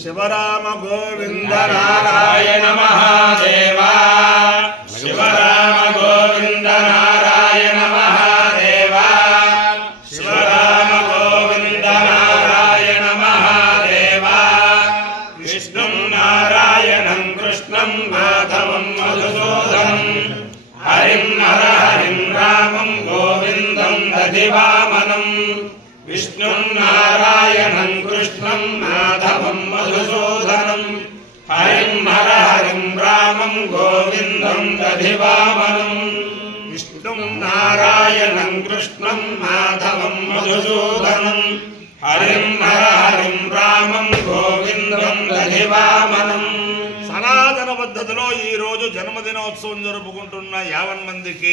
शिवराम गोविंद नारायण महादेवा शिवराम गोविंद नारायण महादेवा शिवराम गोविंद नारायण महादेवा विष्णु नारायणं कृष्णं माधवं मधुसूदनं हरिं हर हरिं रामं गोविन्दं दधिवामनं विष्णु नारायणं कृष्णं माधवं मधुसूदनं हरिं हर हरिं रामं गोविन्दं दधिवामनं विष्णु नारायणं कृष्णं माधवं मधुसूदनं हरिं हर हरिं रामं गोविन्दं दधिवामनं సనాతన పద్ధతిలో ఈ రోజు జన్మదినోత్సవం జరుపుకుంటున్న 50 మందికి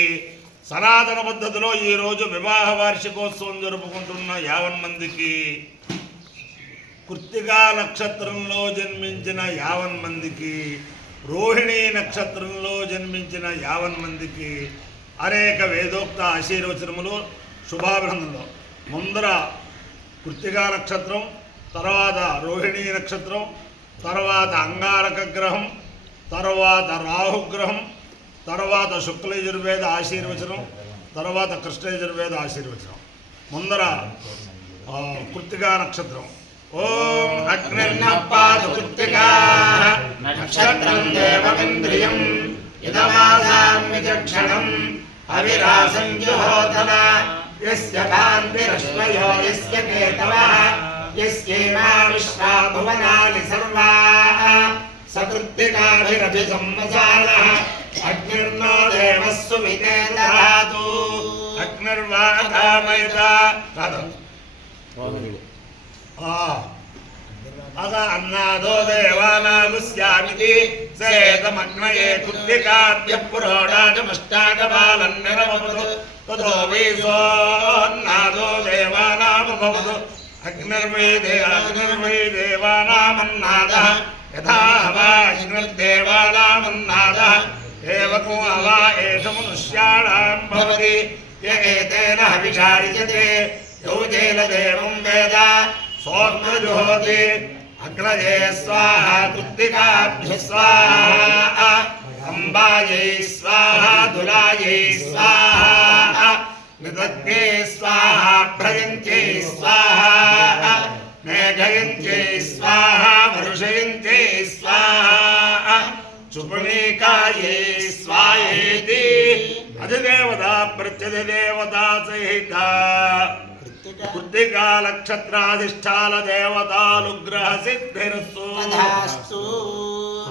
సనాతన పద్ధతిలో ఈ రోజు వివాహ వార్షికోత్సవం జరుపుకుంటున్న 50 మందికి కృత్తికా నక్షత్రంలో జన్మించిన 50 మందికి రోహిణీ నక్షత్రంలో జన్మించిన 50 మందికి అనేక వేదోక్త ఆశీర్వచనములు శుభాభినందనలు. ముందర కృత్తికా నక్షత్రం, తర్వాత రోహిణీ నక్షత్రం, తర్వాత అంగారక గ్రహం, తర్వాత రాహుగ్రహం, తర్వాత శుక్లయజుర్వేద ఆశీర్వచనం, తర్వాత కృష్ణయజుర్వేద ఆశీర్వచనం. ముందర కృత్తికా నక్షత్రం. ఓం అగ్నిర్నపాద కృత్తికా నక్షత్రం దేవమింద్రియం ఇదమాసామ్యచక్షణం అవిరాసం జుహోతన యస్య కాంతిరశ్మయో యస్య కేతవః యస్యేమా విశ్వా భువనాని సర్వాః సకృత్తికాభిరభిసంవసానః అగ్నిర్నో దేవస్సు విదేదధాతు అగ్నిర్వాకామయత అద అన్నాదో దేవానాగుస్యామితి సేతమగ్నయే కృత్తికాభ్యః పురోడాగమష్టాగబాలన్నిరమవతు తతో వీసోన్నాదో దేవానామభవతు అగ్నిర్వై దేవానామన్నాదః యథా హవా అగ్నిర్దేవానామన్నాదః ఏవకో హవా ఏష మనుష్యాణాం భవతి య ఏతేన హవిషార్యతే యౌజేన దేవం వేద సోగ్రజుహోతి అగ్నయే స్వాహా కృత్తికాభ్య స్వాహా అంబాయై స్వాహా దులాయై స్వాహా నిదగ్నే స్వాహా భ్రయంత్యై స్వాహా మేఘయంత్యై స్వాహా వర్షయంత్యై స్వాహా చుపణీకాయై స్వాహేతి అధిదేవతా ప్రత్యధిదేవతా సహిత కృత్తికా నక్షత్రాధిష్టాన దేవతానుగ్రహ సిద్ధిరస్తు.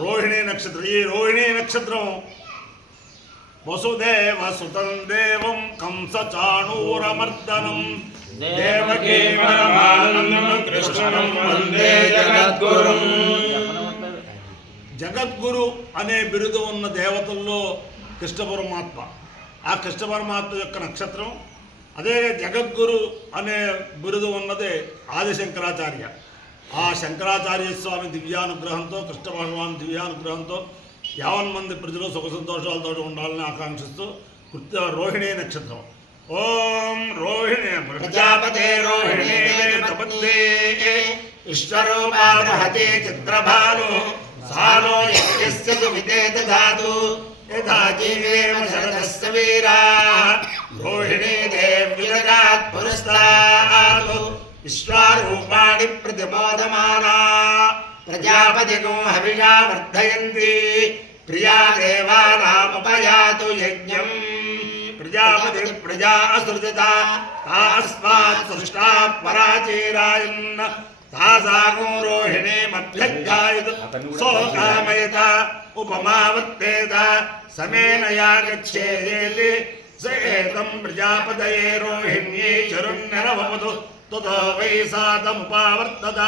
రోహిణీ నక్షత్రం. ఈ రోహిణీ నక్షత్రం వసుదేవ సుతం దేవం కంస చాణూరమర్దనం దేవకీ పరమానందం కృష్ణం వందే జగద్గురుం. జగద్గురు అనే బిరుదు ఉన్న దేవతల్లో కృష్ణ పరమాత్మ. ఆ కృష్ణ పరమాత్మ యొక్క నక్షత్రం. అదే జగద్గురు అనే బిరుదు ఉన్నదే ఆదిశంకరాచార్య. ఆ శంకరాచార్య స్వామి దివ్యానుగ్రహంతో, కృష్ణ భగవాన్ దివ్యానుగ్రహంతో 50 మంది ప్రజలు సుఖ సంతోషాలతో ఉండాలని ఆకాంక్షిస్తూ రోహిణీ నక్షత్రం. ఓం రోహిణి ప్రజాపతే రోహిణీ ఈశ్వరోపాదహతే చిత్రభాను సానో యస్య సువితే దధాతు యథా జీవేమ శరదస్య వీరాః రోహిణీ దేవ్యుదగాత్ పురస్తాత్ విశ్వారూపాణి ప్రతిమోదమానా ప్రజాపతిగో హవిషా వర్ధయంతి ప్రియా దేవానాముపయాతు యజ్ఞం. ప్రజాపతి ప్రజా అసృజత తాస్మాత్ సృష్టా పరాచీరాయన్న తాసాగో రోహిణీమభ్యధ్యాయత్ సోకామయత ఉపమావర్తేత సమేన యాగచ్ఛేదేతి స ఏతం ప్రజాపతయే రోహిణ్యై చరుణ్యరభవతు తతో వై సాతముపావర్తత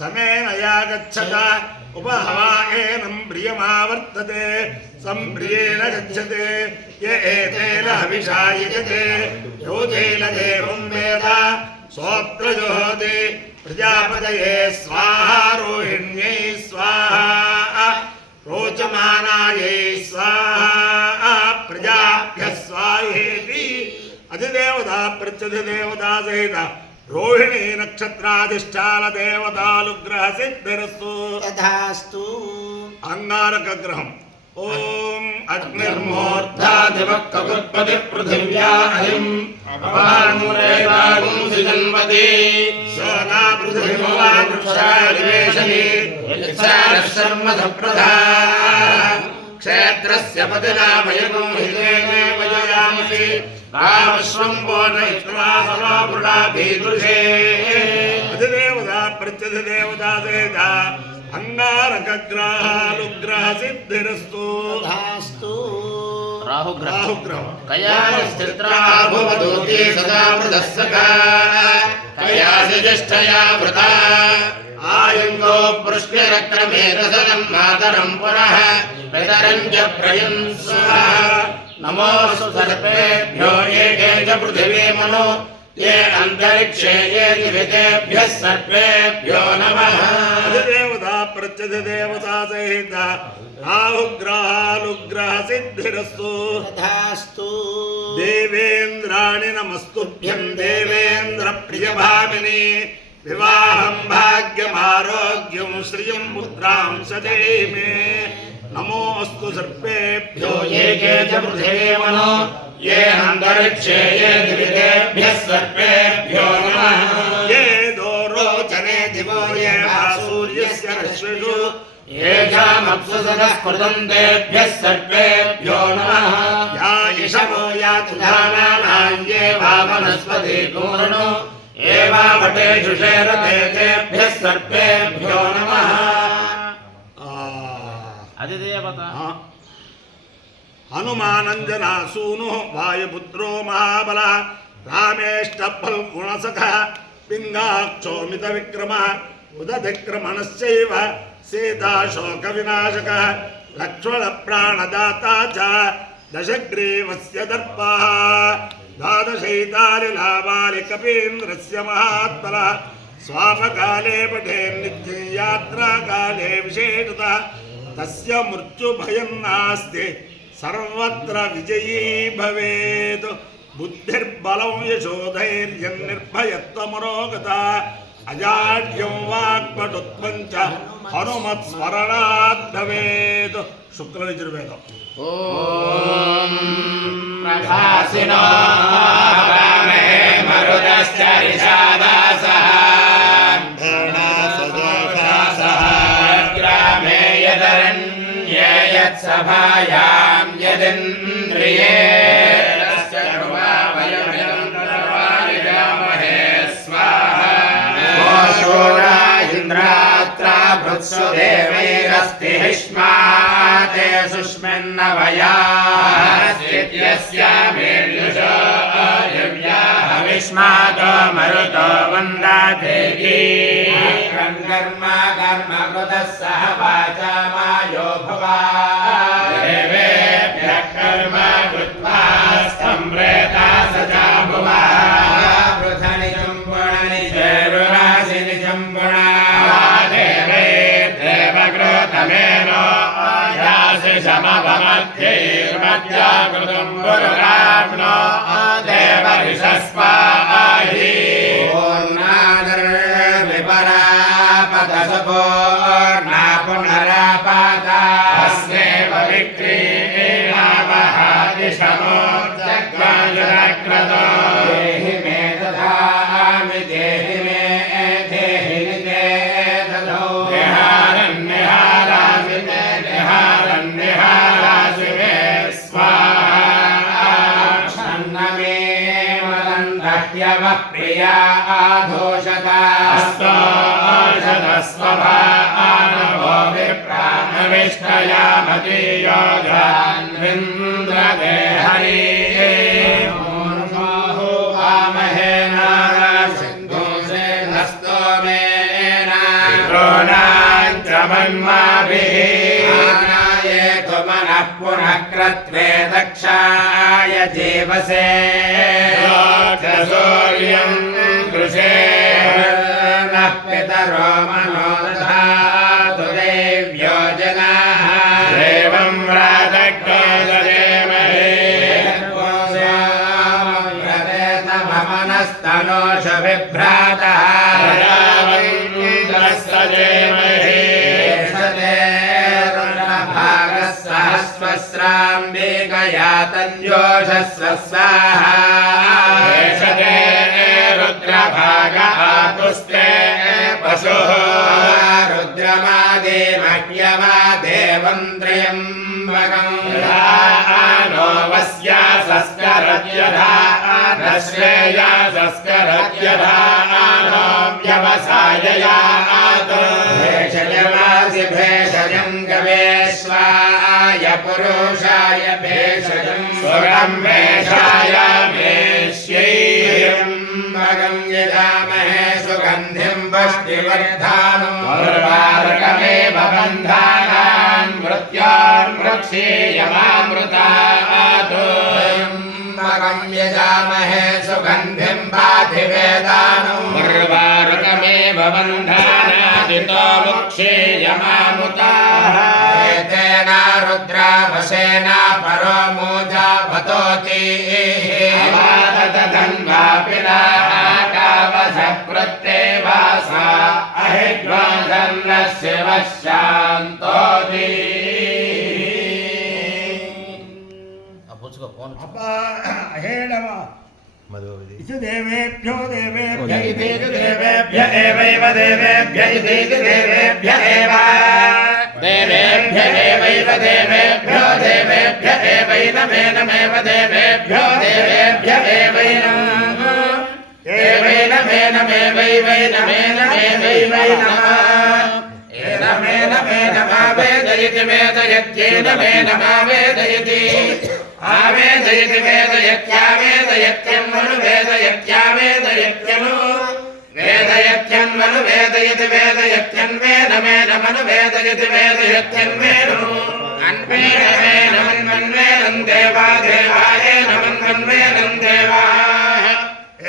సమేన యాగచ్చత ఉపహవాయేనం ప్రియమావర్తతే సంప్రియేణ గచ్చతే య ఏతేన హవిషాయజతే యోజేన దేవం వేద సోత్రజోహోతి ప్రజాపతయే స్వాహా రోహిణ్యై స్వాహా రోచమానాయై స్వాహా ప్రజాభ్యః స్వాహేతి అధిదేవతా ప్రత్యధిదేవతా సహిత రోహిణీ నక్షత్రాధిష్టాన దేవతానుగ్రహ సిద్ధిరస్తు. తథాస్తు. అంగారక గ్రహం. ఓం అగ్నిర్మూర్ధాధివక్కృత్పతి పృథివ్యా అయం అపానురేవాగుం సిజన్వతి సోనా పృథివీమవాక్షాదివేశని యచ్చారః శర్మ సప్రధా క్షేత్రస్య పతినాభయగం హిదేనే వజయామసి రామశ్వం పూర్ణయిత్వా సర్వపురుషాధీదృశే. అధిదేవతా ప్రత్యధిదేవతా సేద అంగారకగ్రహానుగ్రహ సిద్ధిరస్తు. తథాస్తు. రాహుగ్రహం. కయాస్తిత్రాభువదూతి సదా వృధస్సకా కయాసి జ్యేష్ఠయా వృతా ఆయుంగో పృష్ణరక్రమే రసనం మాతరం పునః పితరం చ ప్రయం స్వః. నమోస్తు సర్పేభ్యో ఏకే చ పృథివీ మను ये अंतरिक्षे ये दिवितेभ्यः सर्वेभ्यो नमः. अधिदेवता प्रत्यधिदेवता सहित राहुग्रहानुग्रह सिद्धिरस्तु. तथास्तु. देवेन्द्राणि नमस्तुभ्यं देवेन्द्र प्रियभामिनी विवाहं भाग्यमारोग्यं श्रियं पुत्रां सदेहि मे. नमोऽस्तु सर्पेभ्यो ये के च पृथिवी मनो ये अंतरिक्षे ये दिवितेभ्यः सर्वेभ्यो नमः. ये दोरोचने दिवो ये सूर्यस्य रश्मिषु येषामप्सुसदः कृतन्तेभ्यः सर्वेभ्यो नमः. या इषवो यातु धानानां ये वामनस्पति पूर्णो ये वावटेषु शेरते तेभ्यः सर्वेभ्यो नमः. अधिदेवता हनुमानंजना सूनु वायुपुत्रो महाबलः रामेष्टफल्गुणसखः पिङ्गाक्षोमित विक्रमः उदधिक्रमणश्चैव सीताशोकविनाशकः लक्ष्मणप्राणदाता च दशग्रीवस्य दर्पः द्वादशैतालिलाबालिकपीन्द्रस्य महात्मनः स्वापकाले पठेन्नित्यं यात्राकाले विशेषतः तस्य मृत्युभयं नास्ति सर्वत्र विजयी भवेत्. बुद्धिर्बलं यशोधैर्यं निर्भयत्वमरोगता अजाड्यं वाक्पटुत्वं च हनुमत्स्मरणात् भवेत्. शुक्लयजुर्वेदम्. ओम प्रभासिनो रामे मरुदश्च ऋषादासः ग्रामे यदरण्ये यत्सभायां यदिन्द्रिये इंद्रात्रा भृत्सु देवैरस्ति हिष्माते सुष्मिन्नवयास्तित्यस्यामेर्युषो यव्याः विष्मातो मरुतो वन्दादेवी कर्मा कर्मकृतः सह वाचा मायो भवा देवेभ्यः कर्म कृत्वा स्तम्भ्रेता सजा भुवा पृथनि चम्पुणनि चेरुराशिनि चम्पुणा देवे देवकृतमेनो यासि समभमध्यैर्मध्याकृतं गुरुराम्नो देवऋषस्वाहि पूर्णादर्विपरापदसपूर्णा पुनरापाता अस्मेव विक्रीणावहादिशमोर्जग्वायुरक्रतो देहि मे दधामि देहि मे देहि निते दधौ निहारन्निहारासि मे निहारन्निहारासि मे स्वाहा क्षन्नमे मदन्तह्यवः प्रिया आधोषता स्तोषदस्वभानवो विप्राणविष्टयामति योगान्विन्द्रदे हरि वामहेन सिन्धुसेनस्तोमेन द्रोणाञ्च मन्माभिः आनायेतु मनः पुनः क्रत्वे दक्षाय जीवसे सूर्यं दृशे नः पितरो मनो दधातु देव्यो जनाः देवं राजग्नो ददेमहे मनस्तनोष बिभ्रा रुद्राम्बिकया तञ्जोषस्व स्वाहा एषते रुद्रभाग आकुस्ते पशुः रुद्रमादेमह्यवा देवं त्र्यम्बकम् नो वस्या सस्करत्यधा न श्रेया सस्करत्यधा नो व्यवसाययात् भेषजमासि भेषजं गवेश्वाय पुरुषाय भेषजं सुरं वेषाय वेश्यैर्यं मगं यजामहे सुगन्धिं पुष्टिवर्धानं उर्वारुकमेव बन्धानान् मृत्योर्मृक्षीयमामृतात् मगं यजामहे सुगन्धिं पाथिवेदानम् उर्वारुकमेव बन्धानादितो मुक्षीयमामुताः एतेन रुद्रावशेन परो मूजा भतोति धन्वापि नाकावश प्रत्येवासा अहिद्वाधन्नस्य वशान्तोति देवेभ्यो देवेभ्य देवेभ्य एवैव देवेभ्य इति देवेभ्य एव देवेभ्य एवैव देवेभ्यो देवेभ्य एवैनमेव देवेभ्यो देवेभ्य वेदयति वेदयत्येन मेनमा वेदयति आवेदयति वेदयत्यावेदयत्यन्मनु वेदयत्यावेदयत्यनु वेदयत्यन्मनु वेदयति वेदयत्यन्वेनमेनमनु वेदयति वेदयत्यन्वेनु अन्वेनमेनमन्वन्वेनं देवा देवायेनमन्वन्वेनं देवाः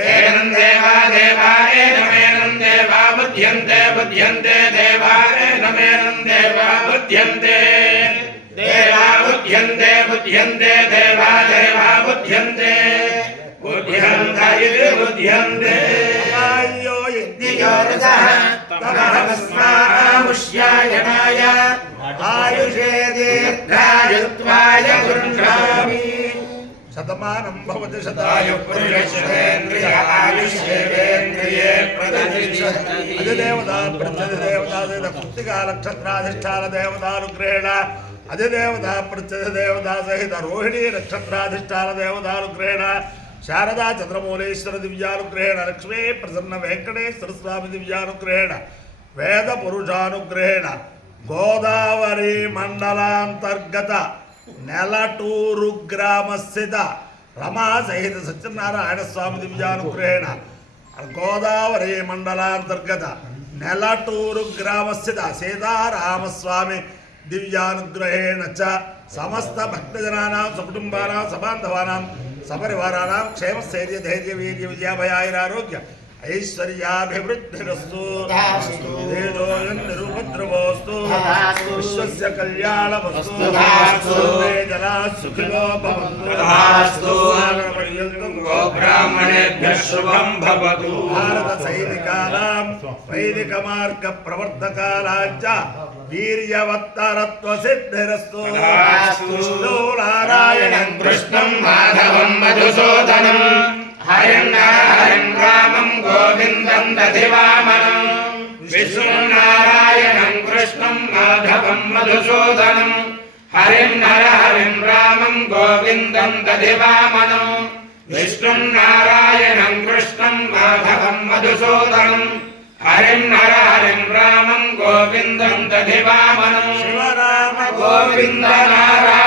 एनं देवा देवायेनमेनं देवा बुध्यन्ते बुध्यन्ते देवायेनमेनं देवा बुध्यन्ते देवा बुध्यन्ते बुध्यन्ते देवा देवा बुध्यन्ते बुध्यन्त इति बुध्यन्ते आयो यज्ञयोरसः तमहस्मामुष्यायणाय आयुषे दीर्घायुत्वाय गृह्णामि शतमानं भवति शतायुः पुरुषश्रेन्द्रिय आयुष्येवेन्द्रिये प्रतिष्ठति अधिदेवता प्रत्यधिदेवता कृत्तिकानक्षत्राधिष्ठानदेवतानुग्रहेण अधिदेवता प्रत्यधिदेवता सहित रोहिणी नक्षत्राधिष्ठानदेवतानुग्रहेण शारदा चंद्रमौलेश्वर दिव्यानुग्रहेण लक्ष्मी प्रसन्न वेंकटेश्वर स्वामी दिव्यानुग्रहेण वेद पुरुषानुग्रहेण गोदावरी मंडलांतर्गत नेलटूरु ग्रामस्थित रमा सहित सत्यनारायण स्वामी दिव्यानुग्रहेण गोदावरी मंडलांतर्गत नेलटूरु ग्रामस्थित सीतारामस्वामी दिव्यानुग्रहेण च समस्त भक्तजनानां सकुटुंबानां सबान्धवानां सपरिवाराणां क्षेम स्थैर्य धैर्य वीर्य विजयाभयारोग्य ऐश्वर्याभिवृद्धिरस्तु निरुपद्रवोस्तु विश्वस्य कल्याणमस्तु सर्वे जनाः सुखिनो भवन्तु गोब्राह्मणेभ्यः शुभं भवतु भारत सैनिकानां वैदिकमार्ग प्रवर्तकानां च वीर्यवत्तरत्व सिद्धिरस्तु विष्णु नारायणं कृष्णं माधवं मधुसूदनं हरिं रामं गोविन्दं दधिवामनं विष्णु नारायणं कृष्णं माधवं मधुसूदनं हरिं रामं गोविन्दं दधिवामनं विष्णु नारायणं कृष्णं माधवं मधुसूदनं हरिं रामं गोविन्दं दधिवामनं शिव राम गोविन्द नारायण